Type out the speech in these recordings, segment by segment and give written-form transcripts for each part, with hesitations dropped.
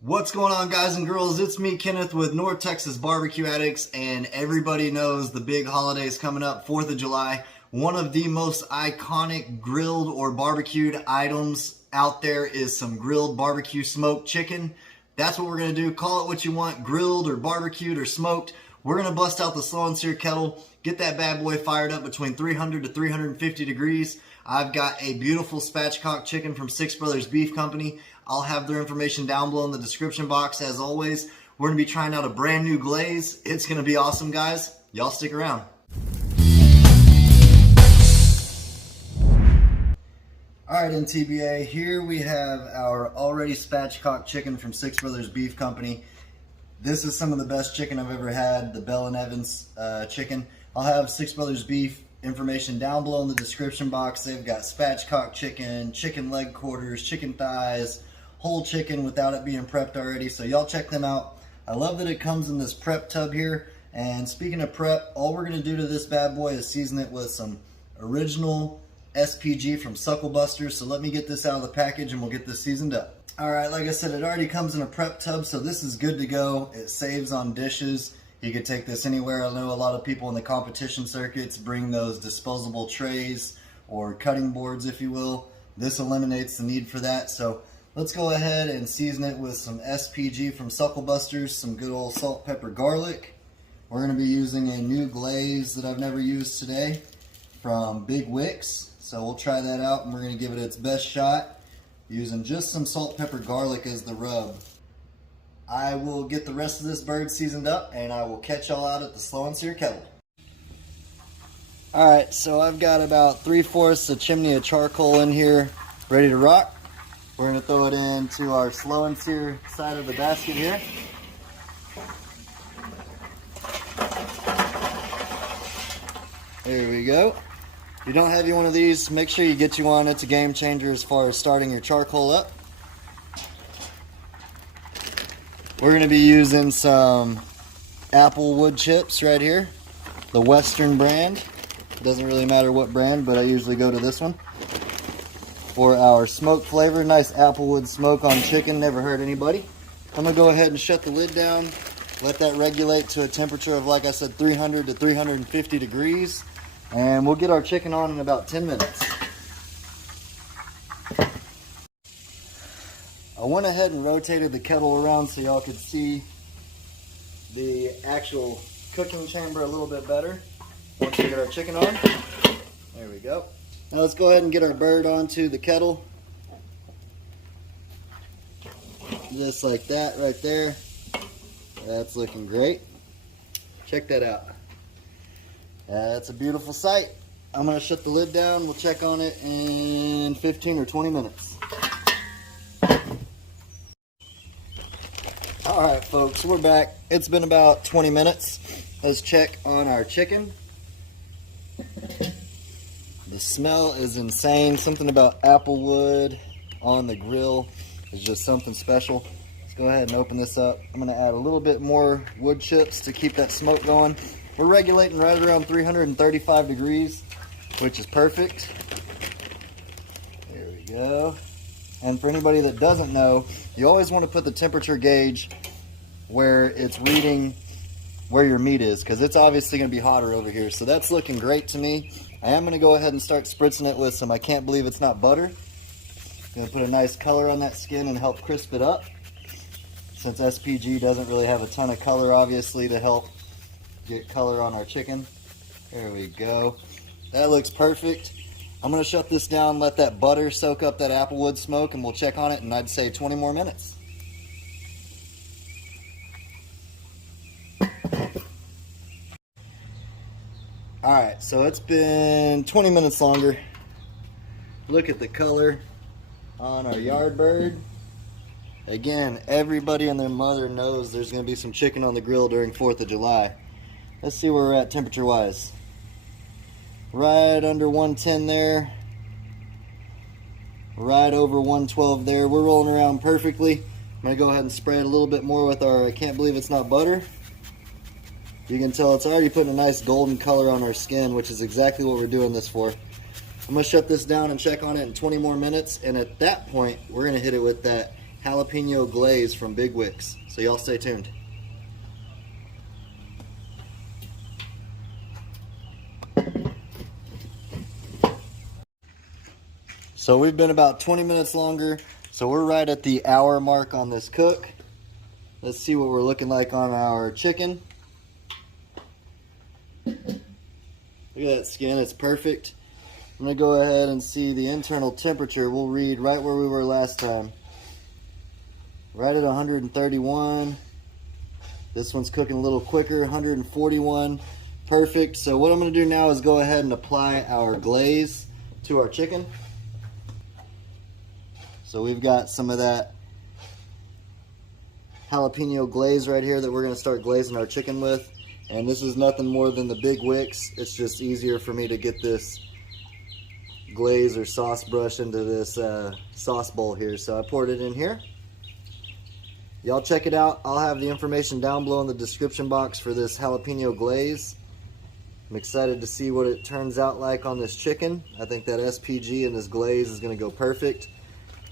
What's going on, guys and girls? It's me, Kenneth, with North Texas Barbecue Addicts, and everybody knows the big holidays coming up, 4th of July. One of the most iconic grilled or barbecued items out there is some grilled barbecue smoked chicken. That's what we're going to do. Call it what you want, grilled or barbecued or smoked. We're going to bust out the slow and sear kettle, get that bad boy fired up between 300 to 350 degrees. I've got a beautiful spatchcock chicken from Six Brothers Beef Company. I'll have their information down below in the description box. As always, we're going to be trying out a brand new glaze. It's going to be awesome, guys. Y'all stick around. Alright, NTBA, here we have our already spatchcock chicken from Six Brothers Beef Company. This is some of the best chicken I've ever had, the Bell & Evans chicken. I'll have Six Brothers Beef information down below in the description box. They've got spatchcock chicken, chicken leg quarters, chicken thighs, whole chicken without it being prepped already. So y'all check them out. I love that it comes in this prep tub here. And speaking of prep, all we're going to do to this bad boy is season it with some original SPG from Sucklebusters. So let me get this out of the package and we'll get this seasoned up. Alright, like I said, it already comes in a prep tub, so this is good to go. It saves on dishes. You could take this anywhere. I know a lot of people in the competition circuits bring those disposable trays or cutting boards, if you will. This eliminates the need for that. So let's go ahead and season it with some SPG from Sucklebusters, some good old salt, pepper, garlic. We're going to be using a new glaze that I've never used today from Big Wicks. So we'll try that out and we're going to give it its best shot using just some salt, pepper, garlic as the rub. I will get the rest of this bird seasoned up and I will catch y'all out at the slow and sear kettle. Alright, so I've got about 3/4 a chimney of charcoal in here ready to rock. We're going to throw it into our slow and sear side of the basket here. There we go. If you don't have you one of these, make sure you get you one. It's a game changer as far as starting your charcoal up. We're going to be using some apple wood chips right here, the Western brand. It doesn't really matter what brand, but I usually go to this one. For our smoke flavor, nice applewood smoke on chicken, never hurt anybody. I'm going to go ahead and shut the lid down, let that regulate to a temperature of, like I said, 300 to 350 degrees. And we'll get our chicken on in about 10 minutes. I went ahead and rotated the kettle around so y'all could see the actual cooking chamber a little bit better. Once we get our chicken on. There we go. Now let's go ahead and get our bird onto the kettle. Just like that right there. That's looking great. Check that out. That's a beautiful sight. I'm going to shut the lid down. We'll check on it in 15 or 20 minutes. Alright folks, we're back. It's been about 20 minutes. Let's check on our chicken. The smell is insane. Something about applewood on the grill is just something special. Let's go ahead and open this up. I'm going to add a little bit more wood chips to keep that smoke going. We're regulating right around 335 degrees, which is perfect. There we go. And for anybody that doesn't know, you always want to put the temperature gauge where it's reading where your meat is, because it's obviously going to be hotter over here. So that's looking great to me. I am going to go ahead and start spritzing it with some I can't believe it's not butter. Going to put a nice color on that skin and help crisp it up. Since SPG doesn't really have a ton of color, obviously, to help get color on our chicken. There we go. That looks perfect. I'm going to shut this down, let that butter soak up that applewood smoke, and we'll check on it in, I'd say, 20 more minutes. Alright, so it's been 20 minutes longer. Look at the color on our yard bird. Again, everybody and their mother knows there's going to be some chicken on the grill during 4th of July. Let's see where we're at temperature wise. Right under 110 there. Right over 112 there. We're rolling around perfectly. I'm going to go ahead and spray it a little bit more with our I can't believe it's not butter. You can tell it's already putting a nice golden color on our skin, which is exactly what we're doing this for. I'm going to shut this down and check on it in 20 more minutes, and at that point, we're going to hit it with that jalapeno glaze from Big Wicks. So y'all stay tuned. So we've been about 20 minutes longer. So we're right at the hour mark on this cook. Let's see what we're looking like on our chicken. Look at that skin, it's perfect. I'm gonna go ahead and see the internal temperature. We'll read right where we were last time. Right at 131. This one's cooking a little quicker, 141. Perfect. So what I'm gonna do now is go ahead and apply our glaze to our chicken. So we've got some of that jalapeno glaze right here that we're gonna start glazing our chicken with. And this is nothing more than the Big Wicks. It's just easier for me to get this glaze or sauce brush into this sauce bowl here. So I poured it in here. Y'all check it out. I'll have the information down below in the description box for this jalapeno glaze. I'm excited to see what it turns out like on this chicken. I think that SPG and this glaze is gonna go perfect.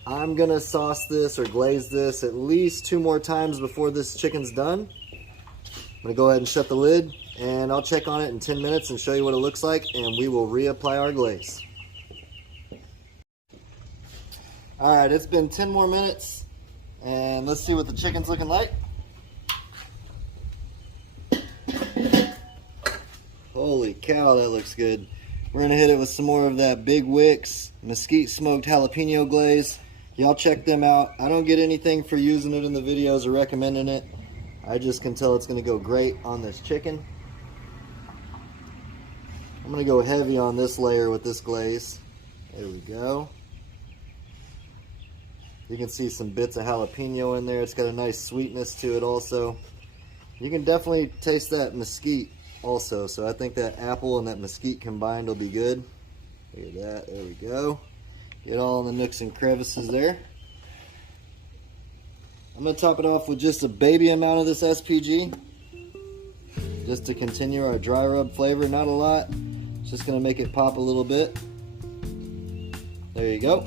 I'm gonna sauce this or glaze this at least 2 more times before this chicken's done. I'm gonna go ahead and shut the lid, and I'll check on it in 10 minutes and show you what it looks like, and we will reapply our glaze. All right, it's been 10 more minutes, and let's see what the chicken's looking like. Holy cow, that looks good. We're gonna hit it with some more of that Big Wicks mesquite smoked jalapeno glaze. Y'all check them out. I don't get anything for using it in the videos or recommending it. I just can tell it's gonna go great on this chicken. I'm gonna go heavy on this layer with this glaze. There we go. You can see some bits of jalapeno in there. It's got a nice sweetness to it also. You can definitely taste that mesquite also. So I think that apple and that mesquite combined will be good. Look at that, there we go. Get all in the nooks and crevices there. I'm gonna top it off with just a baby amount of this SPG, just to continue our dry rub flavor. Not a lot, it's just gonna make it pop a little bit. There you go.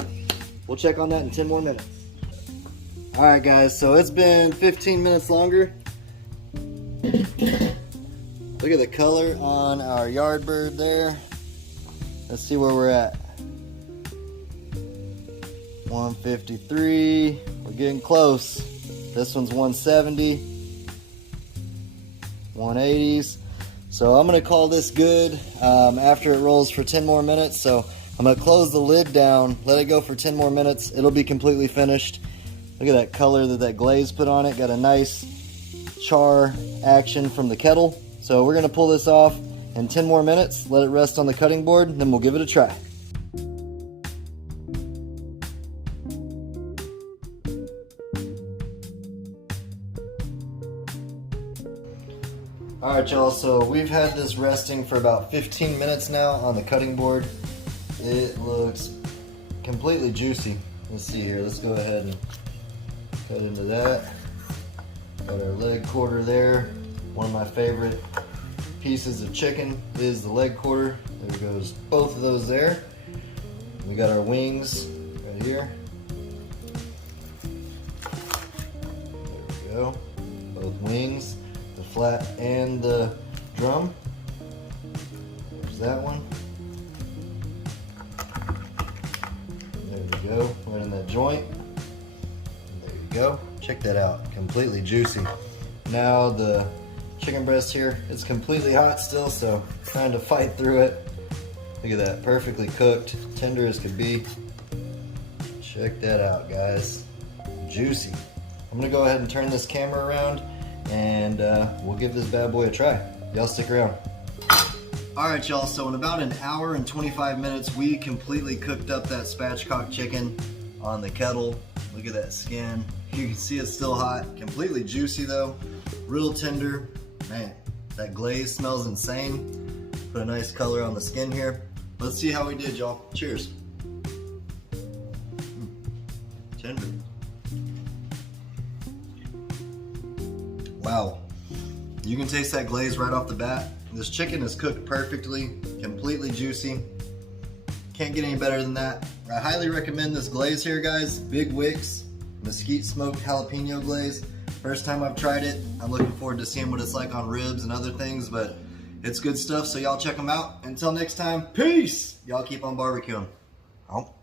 We'll check on that in 10 more minutes. All right guys, so it's been 15 minutes longer. Look at the color on our Yardbird there. Let's see where we're at. 153, we're getting close. This one's 170, 180s. So I'm gonna call this good after it rolls for 10 more minutes. So I'm gonna close the lid down, let it go for 10 more minutes. It'll be completely finished. Look at that color that that glaze put on it. Got a nice char action from the kettle. So we're gonna pull this off in 10 more minutes, let it rest on the cutting board, and then we'll give it a try. All right, y'all, so we've had this resting for about 15 minutes now on the cutting board. It looks completely juicy. Let's see here, let's go ahead and cut into that. Got our leg quarter there. One of my favorite pieces of chicken is the leg quarter. There goes both of those there. We got our wings right here. There we go, both wings. The flat and the drum. There's that one. There we go, right in that joint. There you go. Check that out, completely juicy. Now the chicken breast here, it's completely hot still, so trying to fight through it. Look at that, perfectly cooked, tender as could be. Check that out, guys. Juicy. I'm gonna go ahead and turn this camera around, and we'll give this bad boy a try. Y'all stick around. All right, y'all, so in about an hour and 25 minutes, we completely cooked up that spatchcock chicken on the kettle. Look at that skin. You can see it's still hot, completely juicy though, real tender. Man, that glaze smells insane. Put a nice color on the skin here. Let's see how we did, y'all. Cheers. Tender. Wow, you can taste that glaze right off the bat. This chicken is cooked perfectly, completely juicy. Can't get any better than that. I highly recommend this glaze here, guys. Big Wicks. mesquite smoked jalapeno glaze. First time I've tried it. I'm looking forward to seeing what it's like on ribs and other things, but it's good stuff, so y'all check them out. Until next time, peace! Y'all keep on barbecuing. Oh.